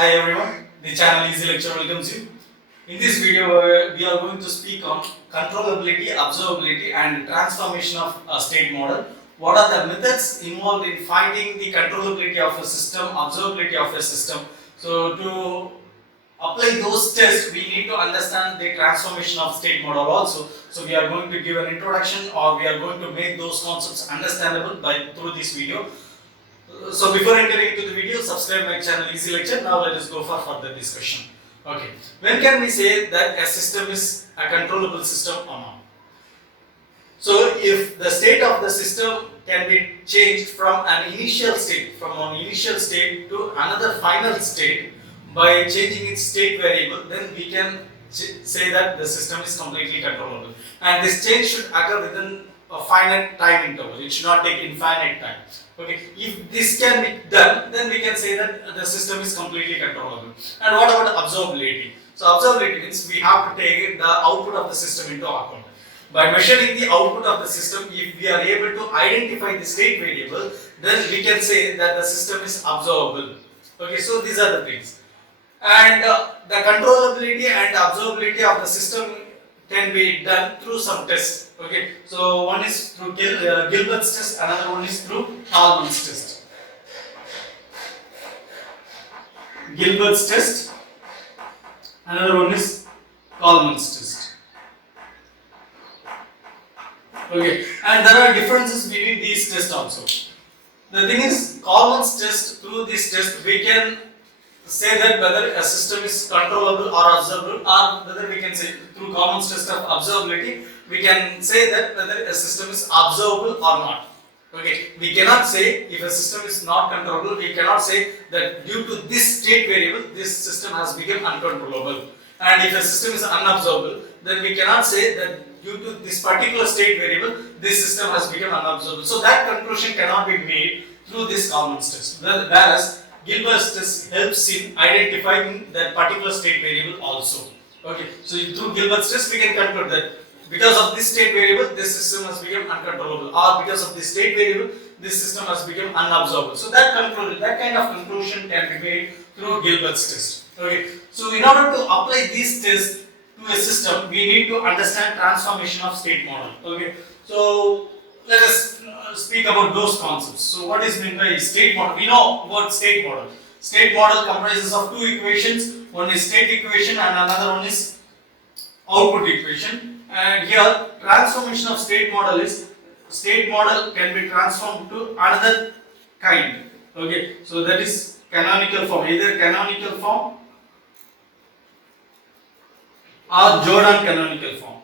Hi everyone, the channel Easy Lecture welcomes you. In this video, we are going to speak on controllability, observability, and transformation of a state model. What are the methods involved in finding the controllability of a system, observability of a system? So, to apply those tests, we need to understand the transformation of state model also. So, we are going to give an introduction, or we are going to make those concepts understandable through this video. So before entering into the video, subscribe my channel Easy Lecture. Now let us go for further discussion. Okay, when can we say that a system is a controllable system or not? So if the state of the system can be changed from an initial state, to another final state by changing its state variable, then we can say that the system is completely controllable. And this change should occur within a finite time interval. It should not take infinite time. Okay, if this can be done, then we can say that the system is completely controllable. And what about observability? So observability means we have to take the output of the system into account. By measuring the output of the system, if we are able to identify the state variable, then we can say that the system is observable. Okay, so these are the things. And the controllability and observability of the system can be done through some tests. Okay, so one is through Gilbert's test, another one is through Kalman's test. Gilbert's test, another one is Kalman's test. Okay, and there are differences between these tests also. The thing is, Kalman's test, through this test, we can say that whether a system is controllable or observable, or whether we can say through Kalman's test of observability, we can say that whether a system is observable or not. Okay, we cannot say if a system is not controllable, we cannot say that due to this state variable, this system has become uncontrollable. And if a system is unobservable, then we cannot say that due to this particular state variable, this system has become unobservable. So that conclusion cannot be made through this Kalman's test. Whereas Gilbert's test helps in identifying that particular state variable also. Okay, so through Gilbert's test, we can conclude that because of this state variable, this system has become uncontrollable, or because of this state variable, this system has become unobservable. So that kind of conclusion can be made through Gilbert's test. Okay, so in order to apply these tests to a system, we need to understand transformation of state model. Okay, so let us speak about those concepts. So what is meant by state model? We know about state model. State model comprises of two equations. One is state equation and another one is output equation. And here transformation of state model is state model can be transformed to another kind. Okay, so that is canonical form, either canonical form or Jordan canonical form.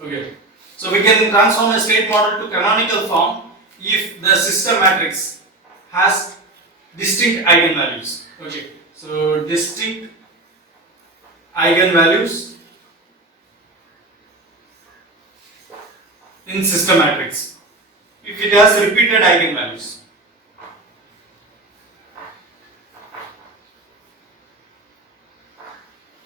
Okay, so we can transform a state model to canonical form if the system matrix has distinct eigenvalues. Okay, so distinct eigenvalues in system matrix. If it has repeated eigenvalues.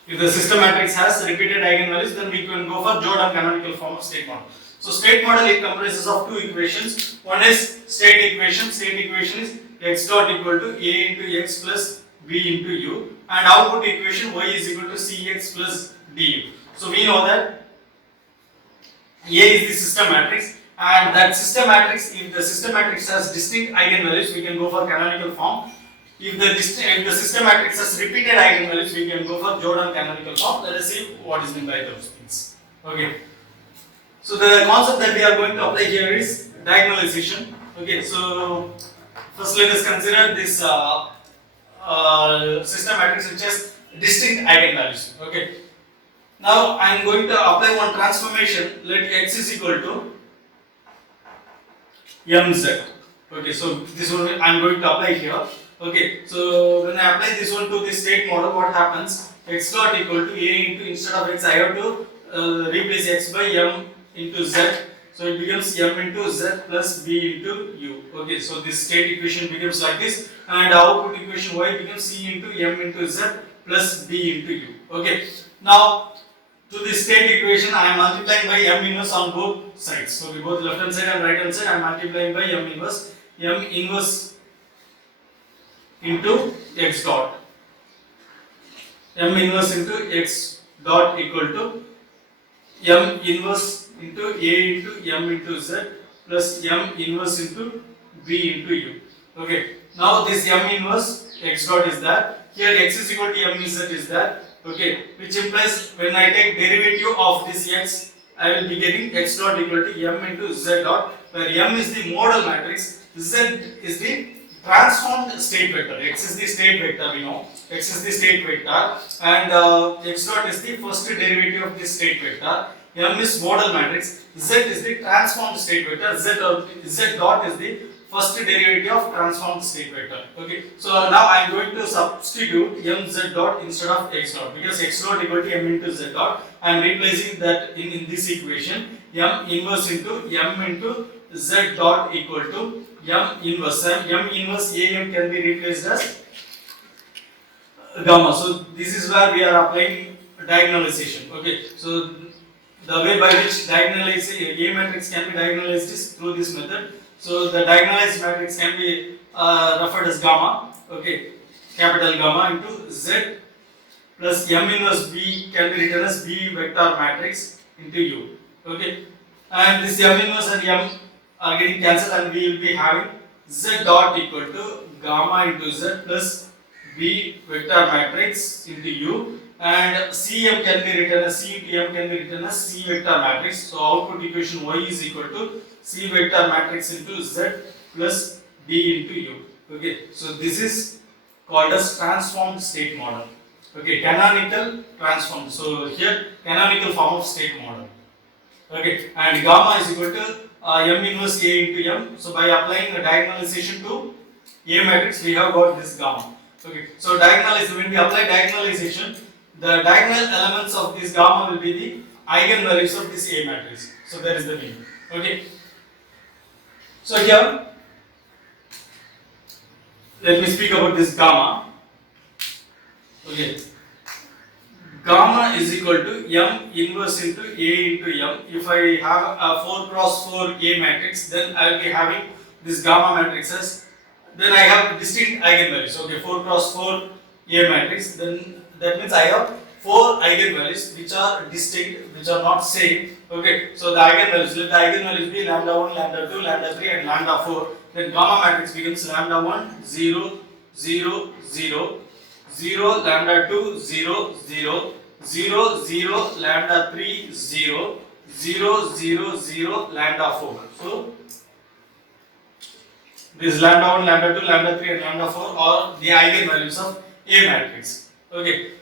If the system matrix has repeated eigenvalues, then we can go for Jordan canonical form of state model. So state model, it comprises of two equations. One is state equation. State equation is x dot equal to a into x plus b into u, and output equation y is equal to cx plus du. So we know that A is the system matrix, and that system matrix, if the system matrix has distinct eigenvalues, we can go for canonical form. If the system matrix has repeated eigenvalues, we can go for Jordan canonical form. Let us see what is meant by those things. Okay. So the concept that we are going to apply here is diagonalization. Okay. So first let us consider this system matrix which has distinct eigenvalues. Okay. Now I am going to apply one transformation. Let x is equal to mz. Okay. So this one I am going to apply here. Okay, so when I apply this one to the state model, what happens? X dot equal to a into, instead of x, I have to replace x by m into z. So it becomes m into z plus b into u. Okay, so this state equation becomes like this, and output equation y becomes c into m into z plus b into u. Okay, now to the state equation, I am multiplying by m inverse on both sides. So both left hand side and right hand side, I am multiplying by m inverse into x dot. M inverse into x dot equal to m inverse into a into m into z plus m inverse into b into u. Okay. Now this m inverse x dot is that. Here x is equal to m z is that. Okay, which implies when I take derivative of this x, I will be getting x dot equal to m into z dot, where m is the modal matrix, z is the transformed state vector. X is the state vector, we know. X is the state vector, and x dot is the first derivative of this state vector. M is modal matrix, z is the transformed state vector, z dot is the first derivative of transformed state vector. Okay, so now I am going to substitute mz dot instead of x dot, because x dot equal to m into z dot. I am replacing that in this equation. M inverse into m into z dot equal to m inverse. M inverse am can be replaced as gamma. So this is where we are applying diagonalization. Okay, so the way by which a matrix can be diagonalized is through this method. So the diagonalized matrix can be referred as gamma. Okay, capital gamma into z plus m inverse b can be written as b vector matrix into u. Okay, and this m inverse and m are getting cancelled, and we will be having z dot equal to gamma into z plus b vector matrix into u, and Cm can be written as Cm can be written as C vector matrix. So output equation y is equal to C vector matrix into z plus b into u. Okay, so this is called as transformed state model. Okay, canonical transformed. So here canonical form of state model. Okay, and gamma is equal to m inverse a into m. So by applying a diagonalization to A matrix, we have got this gamma. Okay, so diagonalization, when we apply diagonalization, the diagonal elements of this gamma will be the eigenvalues of this A matrix. So that is the meaning. Okay. So here, let me speak about this gamma. Okay. Gamma is equal to m inverse into A into m. If I have a 4 cross 4 A matrix, then I will be having this gamma matrices. Then I have distinct eigenvalues. Okay, 4 cross 4 A matrix. Then that means I have 4 eigenvalues which are distinct, which are not same. Okay, so the eigenvalues, let the eigenvalues be lambda 1, lambda 2, lambda 3, and lambda 4. Then gamma matrix becomes lambda 1, 0, 0, 0, 0, lambda 2, 0, 0, 0, 0, lambda 3, 0, 0, 0, 0, lambda 4. So this lambda 1, lambda 2, lambda 3, and lambda 4 are the eigenvalues of A matrix. Okay.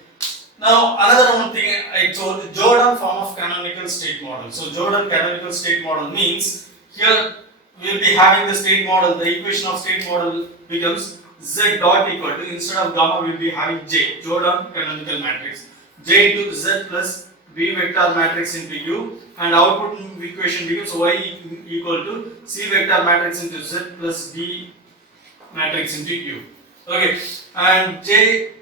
Now another one thing I told, Jordan form of canonical state model. So Jordan canonical state model means here we will be having the state model, the equation of state model becomes z dot equal to, instead of gamma we will be having j, Jordan canonical matrix, j into z plus b vector matrix into u, and output equation becomes y equal to c vector matrix into z plus b matrix into u. Okay, and j,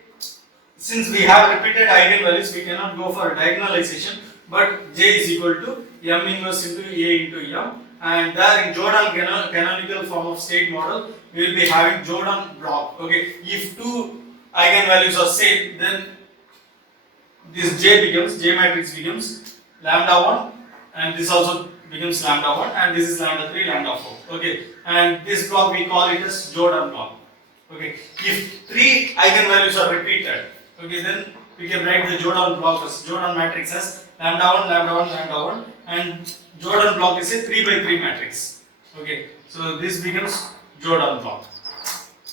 since we have repeated eigenvalues, we cannot go for diagonalization, but j is equal to m inverse into A into m, and there in Jordan canonical form of state model, we will be having Jordan block. Okay, if two eigenvalues are same, then this J matrix becomes lambda 1, and this also becomes lambda 1, and this is lambda 3, lambda 4. Okay, and this block we call it as Jordan block. Okay, if three eigenvalues are repeated, okay, then we can write the Jordan block as Jordan matrix as lambda 1, lambda 1, lambda 1, and Jordan block is a 3 by 3 matrix. Okay, so this becomes Jordan block.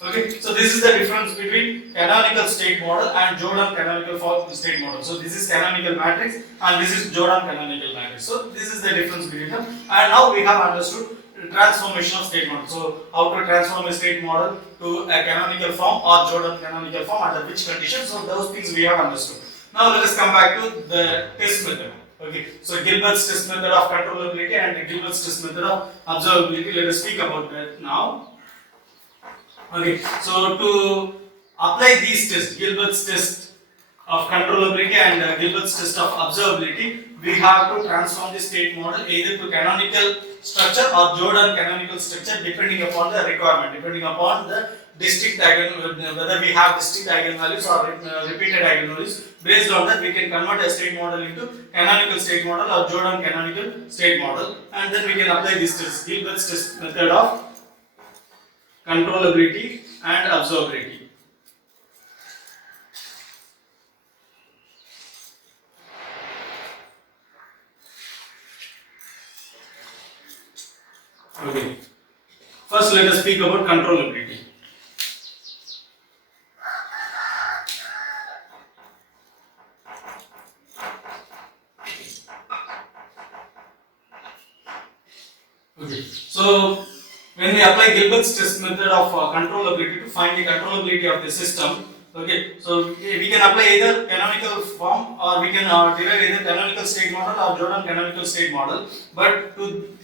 Okay, so this is the difference between canonical state model and Jordan canonical form state model. So this is canonical matrix and this is Jordan canonical matrix. So this is the difference between them. And now we have understood transformation of state model. So how to transform a state model to a canonical form or Jordan canonical form, under which conditions. So those things we have understood. Now let us come back to the test method. Okay, so Gilbert's test method of controllability and Gilbert's test method of observability. Let us speak about that now. Okay, so to apply these tests, Gilbert's test of controllability and Gilbert's test of observability, we have to transform the state model either to canonical structure or Jordan canonical structure depending upon the requirement, depending upon the distinct whether we have distinct eigenvalues or repeated eigenvalues. Based on that, we can convert a state model into canonical state model or Jordan canonical state model, and then we can apply this test, Gilbert's test method of controllability and observability. Okay. First, let us speak about controllability. Okay. So, when we apply Gilbert's test method of controllability to find the controllability of the system, okay, so we can apply either canonical form or we can derive either canonical state model or Jordan canonical state model, but to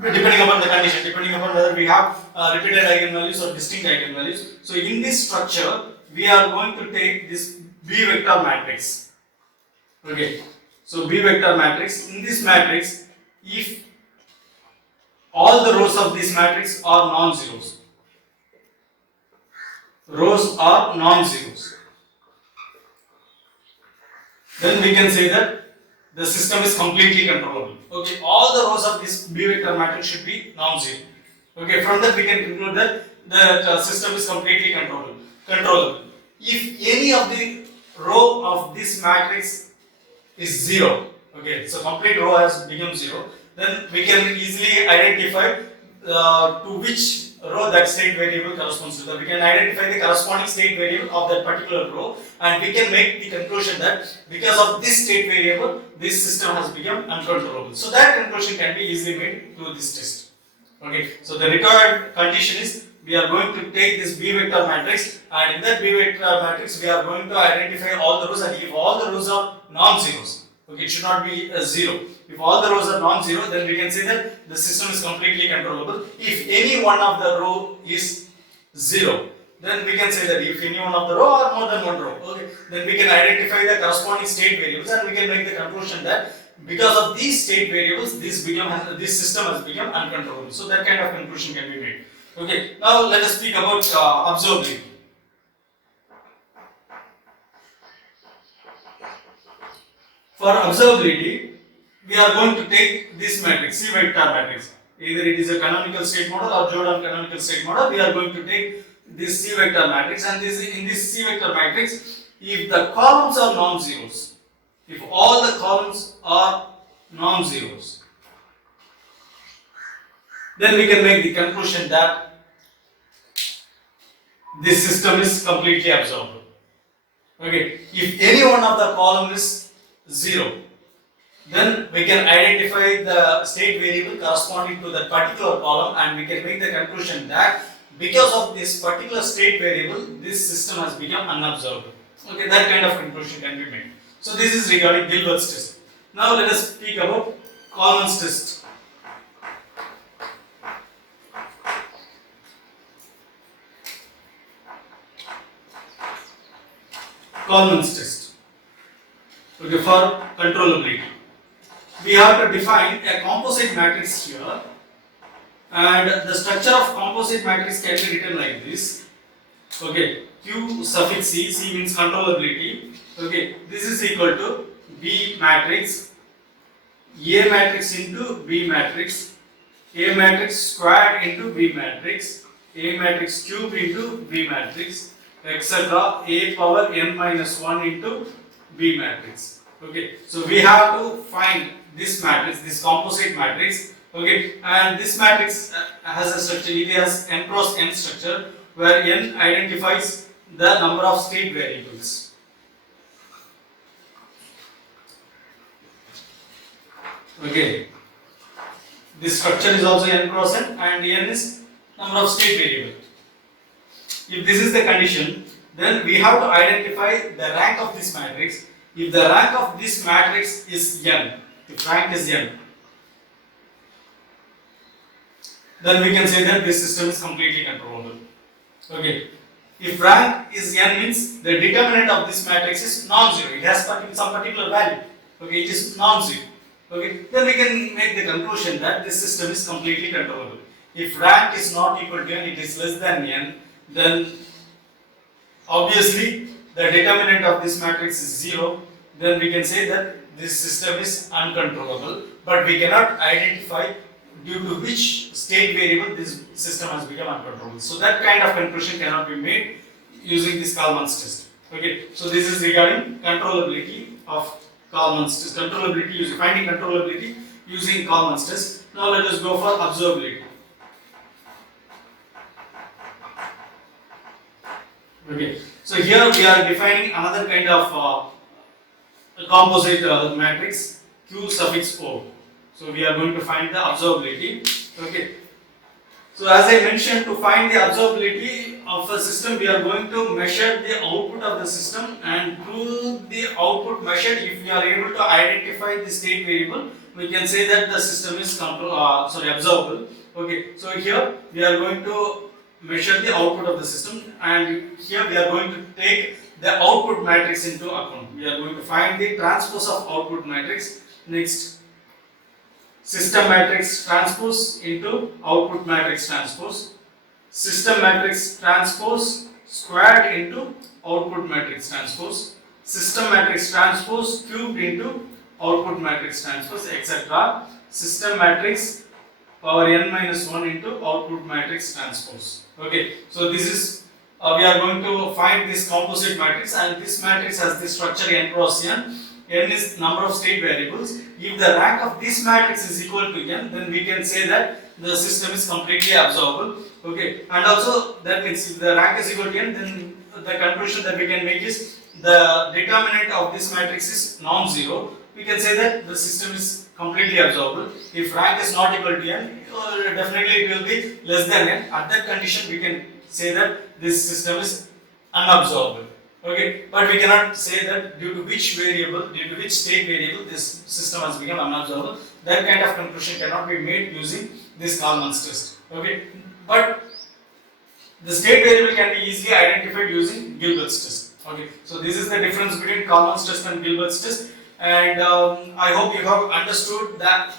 depending upon the condition, depending upon whether we have repeated eigenvalues or distinct eigenvalues. So in this structure, we are going to take this B vector matrix. Okay, so B vector matrix. In this matrix, if all the rows of this matrix are non-zeros, then we can say that the system is completely controllable. Okay, all the rows of this B vector matrix should be non-zero. Okay, from that we can conclude that the system is completely controllable. If any of the row of this matrix is zero, okay, so complete row has become zero, then we can easily identify to which row that state variable corresponds to. That we can identify the corresponding state variable of that particular row, and we can make the conclusion that because of this state variable, this system has become uncontrollable. So that conclusion can be easily made through this test. Okay, so the required condition is we are going to take this B vector matrix, and in that B vector matrix we are going to identify all the rows, and if all the rows are non-zeros, okay, it should not be a zero. If all the rows are non-zero, then we can say that the system is completely controllable. If any one of the row is zero, then we can say that if any one of the row or more than one row, okay, then we can identify the corresponding state variables, and we can make the conclusion that because of these state variables, this system has become uncontrollable. So that kind of conclusion can be made. Okay, now let us speak about observability. For observability, we are going to take this matrix, C vector matrix. Either it is a canonical state model or Jordan canonical state model. We are going to take this C vector matrix, and in this C vector matrix, if the columns are non-zeros, if all the columns are non-zeros, then we can make the conclusion that this system is completely observable. Okay, if any one of the column is 0, then we can identify the state variable corresponding to that particular column, and we can make the conclusion that because of this particular state variable, this system has become unobservable. Okay, that kind of conclusion can be made. So this is regarding Gilbert's test. Now let us speak about Kalman's test. Kalman's test. Okay, for controllability, we have to define a composite matrix here, and the structure of composite matrix can be written like this. Okay, Q suffix C, C means controllability. Okay, this is equal to B matrix, A matrix into B matrix, A matrix squared into B matrix, A matrix cubed into B matrix, etc. A power n minus 1 into B matrix. Okay, so we have to find this matrix, this composite matrix. Okay, and this matrix has a structure, it has n cross n structure, where n identifies the number of state variables. Okay, this structure is also n cross n, and n is number of state variable. If this is the condition, then we have to identify the rank of this matrix. If the rank of this matrix is n, if rank is n, then we can say that this system is completely controllable. Okay, If rank is n means the determinant of this matrix is non-zero. It has some particular value. Okay, it is non-zero. Okay, then we can make the conclusion that this system is completely controllable. If rank is not equal to n, it is less than n, then obviously the determinant of this matrix is 0. Then we can say that this system is uncontrollable, but we cannot identify due to which state variable this system has become uncontrollable. So that kind of conclusion cannot be made using this Kalman's test. Okay, so this is regarding controllability of Kalman's test. Controllability using finding controllability using Kalman's test. Now let us go for observability. Okay, so here we are defining another kind of composite matrix Q suffix O. So we are going to find the observability. Okay. So as I mentioned, to find the observability of a system, we are going to measure the output of the system, and through the output measured, if we are able to identify the state variable, we can say that the system is observable. Okay. So here we are going to measure the output of the system, and here we are going to take the output matrix into account. We are going to find the transpose of output matrix. Next, system matrix transpose into output matrix transpose. System matrix transpose squared into output matrix transpose. System matrix transpose cubed into output matrix transpose, etc. System matrix power n minus 1 into output matrix transpose. Okay, so this is we are going to find this composite matrix, and this matrix has the structure n cross n. N is number of state variables. If the rank of this matrix is equal to n, then we can say that the system is completely observable. Okay, and also that means if the rank is equal to n, then the conclusion that we can make is the determinant of this matrix is non-zero. We can say that the system is completely observable. If rank is not equal to n, definitely it will be less than n. At that condition, we can say that this system is unobservable. Okay, but we cannot say that due to which state variable this system has become unobservable. That kind of conclusion cannot be made using this Kalman's test. Okay, but the state variable can be easily identified using Gilbert's test. Okay, so this is the difference between Kalman's test and Gilbert's test, and I hope you have understood that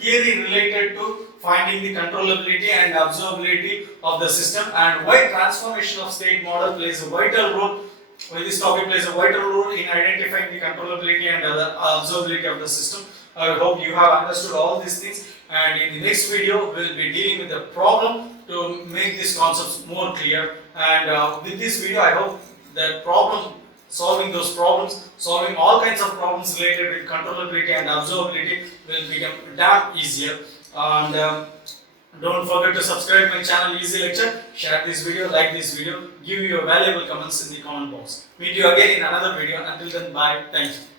theory related to finding the controllability and observability of the system, and why transformation of state model plays a vital role. Why this topic plays a vital role in identifying the controllability and observability of the system. I hope you have understood all these things, and in the next video we will be dealing with the problem to make these concepts more clear. And with this video, I hope that solving all kinds of problems related with controllability and observability will become damn easier. And don't forget to subscribe my channel Easy Lecture, share this video, like this video, give your valuable comments in the comment box. Meet you again in another video. Until then, bye. Thank you.